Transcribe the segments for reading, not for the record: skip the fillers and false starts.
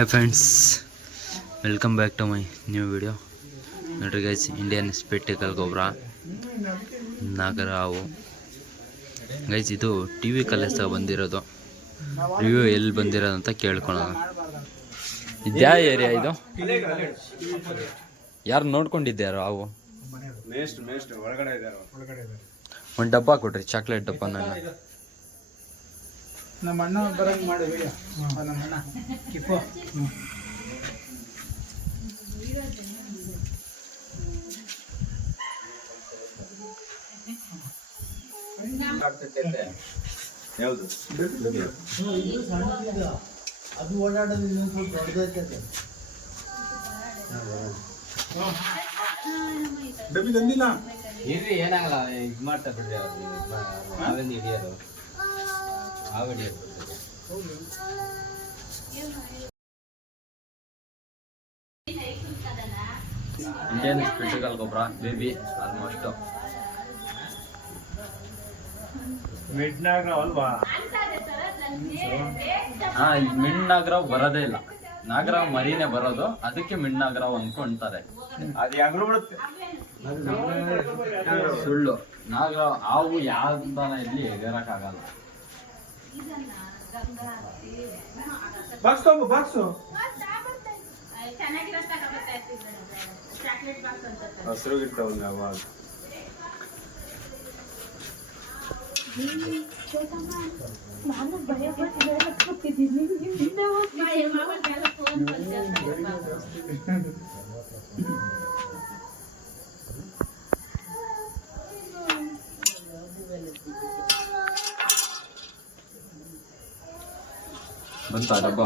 Hi friends, welcome back to my new video. ನೋಡ್ರಿ guys, Indian spectacle cobra ನಾಗರಾವು guys. ಇದು T V ಕಲೆಸ ಬಂದಿರೋದು. ರಿವ್ಯೂ ಎಲ್ಲಿ ಬಂದಿರೋದು ಅಂತ ಕೇಳ್ಕೊಳ್ಳೋಣ. ಇದ್ಯಾ ಏರಿಯಾ ಇದು? ಯಾರು ನೋಡ್ಕೊಂಡಿದ್ದಾರೋ ಅವು? ಒಂದು ಡಬ್ಬ ಕೊಡ್ರಿ, ಚಾಕ್ಲೇಟ್ ಡಬ್ಬ. ನಮ್ಮ ಅಣ್ಣ ಬರಂಗ್ ಮಾಡಿ ವಿಡಿಯೋ. ನಮ್ಮ ಅಣ್ಣ ಕಿಪ್ಪು ಯಾವುದು ಅದು ಓಡಾಡೋದು ಇನ್ನೊಂದು ಸ್ವಲ್ಪ ದೊಡ್ಡದೈತೆ. ಡಬ್ಬಿ ತಂದಿಲ್ಲ ಇರ್ರಿ, ಏನಾಗಲ್ಲ, ಇದು ಮಾಡ್ತಾ ಬಿಡ್ರಿ. ನಾವೇನು ಹಿಡಿಯೋದು ಇಂಡಿಯನ್ ಸ್ಪೆಕ್ಟಿಕಲ್ ಗೊಬ್ಬರ ಬೇಬಿ ಆಲ್ಮೋಸ್ಟ್ ಮಿಡ್ ನಾಗರಾವ್ ಅಲ್ವಾ? ಮಿಣ್ ನಾಗರಾವ್ ಬರೋದೇ ಇಲ್ಲ. ನಾಗರಾವ್ ಮರಿನೇ ಬರೋದು, ಅದಕ್ಕೆ ಮಿಣ್ ನಾಗರಾವ್ ಅನ್ಕೊಂತಾರೆ. ಅದು ಹೆಂಗ್ರು ಬಿಡುತ್ತೆ. ಸುಳ್ಳು. ನಾಗರಾವ್ ಹಾವು ಯಾವ್ದಾನ ಇಲ್ಲಿ ಎಗರಕ್ಕಾಗಲ್ಲ. ಬಾಕ್ಸ್ ತಗೋ, ಬಾಕ್ಸು ಹಸಿರು ಇರ್ತಾವಲ್ಲ ಅವಾಗ. ನಾನು ಭಯ ಪಟ್ಟಿದ್ದೀನಿ. ಬಂತ ಡಬ್ಬ?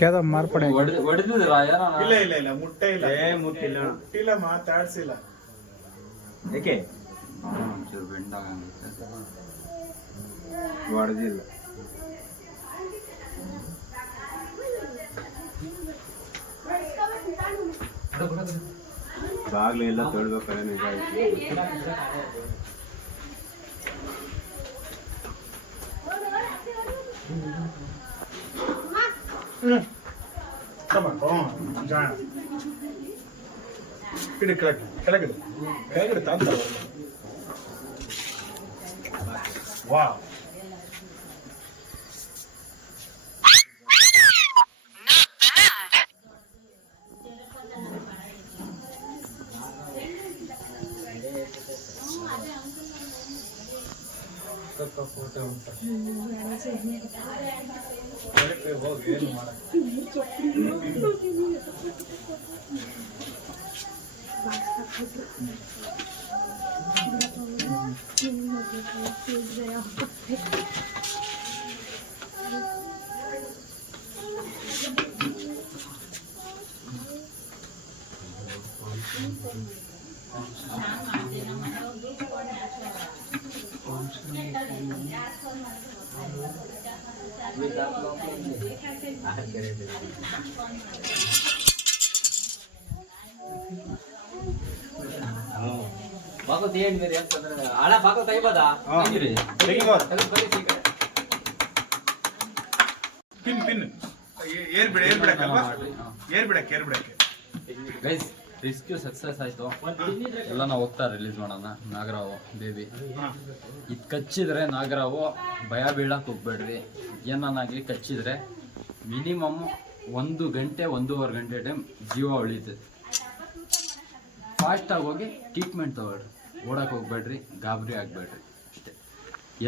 ಕೇದ ಮಾರ್ಪಡೆ ಹೊಡೆದಿದ್ರ ಯಾರ? ಇಲ್ಲ ಇಲ್ಲ ಇಲ್ಲ, ಮುಟ್ಟೆ ಇಲ್ಲ. ಮುಟ್ಟಿಲ್ಲ, ಮುಟ್ಟಿಲ್ಲ, ಮಾತಾಡ್ಸಿಲ್ಲ. ಏಕೆ ಒಂಚೂರು ಬೆಂಡಾಗಂಗಿತ್ತು. ಹೊಡೆದಿಲ್ಲ. ಬಾಗ್ಲು ಎಲ್ಲ ತೊಳ್ಬೇಕಾದ್ರೆ ನಿಜ ಕೆಳಗಡೆ ಕೆಳಗಡೆ ತಾಂತ. ವಾ ಫೋಟೋ ಉಂಟು. ಹೋಗಿ ಏನು ಮಾಡ. ಬಾಕೋತ್ ಏನ್ ಬೇರೆ ಅಂತಂದ್ರೆ ಹಣ ಬಾಕೋತ್ ತೆಗಿಬೋದಾ? ಪಿನ್ ಪಿನ್ ಏರ್ ಬಿಡ, ಏರ್ ಬಿಡಕ್ಕಲ್ವಾ? ಏರ್ ಬಿಡಕ್ಕೆ, ಏರ್ ಬಿಡಕ್ಕೆ. ಗೈಸ್, ರೆಸ್ಕ್ಯೂ ಸಕ್ಸಸ್ ಆಯ್ತು. ಎಲ್ಲ ನಾವು ಹೋಗ್ತಾ ರಿಲೀಸ್ ಮಾಡೋಣ. ನಾಗರಾವು ಬೇಬಿ ಇದು ಕಚ್ಚಿದ್ರೆ ನಾಗರಾವು ಭಯ ಬೀಳಕ್ಕೆ ಹೋಗ್ಬೇಡ್ರಿ. ಏನನ್ನಾಗಲಿ ಕಚ್ಚಿದ್ರೆ ಮಿನಿಮಮ್ 1 ಗಂಟೆ 1.5 ಗಂಟೆ ಟೈಮ್ ಜೀವ ಉಳಿತದೆ. ಫಾಸ್ಟಾಗಿ ಹೋಗಿ ಟ್ರೀಟ್ಮೆಂಟ್ ತಗೊಳ್ರಿ. ಓಡಕ್ಕೆ ಹೋಗ್ಬೇಡ್ರಿ, ಗಾಬರಿ ಆಗಬೇಡ್ರಿ ಅಷ್ಟೇ.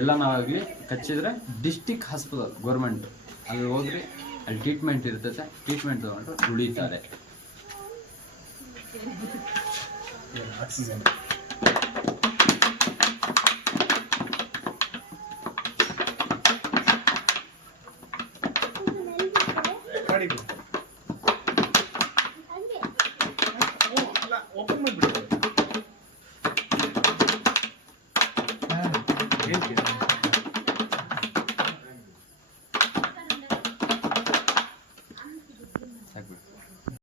ಎಲ್ಲ ನಾವಾಗಲಿ ಕಚ್ಚಿದ್ರೆ ಡಿಸ್ಟಿಕ್ ಹಾಸ್ಪಿಟಲ್ ಗೌರ್ಮೆಂಟ್ ಅಲ್ಲಿ ಹೋಗ್ರಿ, ಅಲ್ಲಿ ಟ್ರೀಟ್ಮೆಂಟ್ ಇರ್ತೈತೆ. ಟ್ರೀಟ್ಮೆಂಟ್ ತಗೊಂಡು ಉಳಿತಾರೆ. ಆಕ್ಸಿಜನ್ ಗಾಡಿಗೆ ಓಪನ್ ಮಾಡಿಬಿಟ್ಟು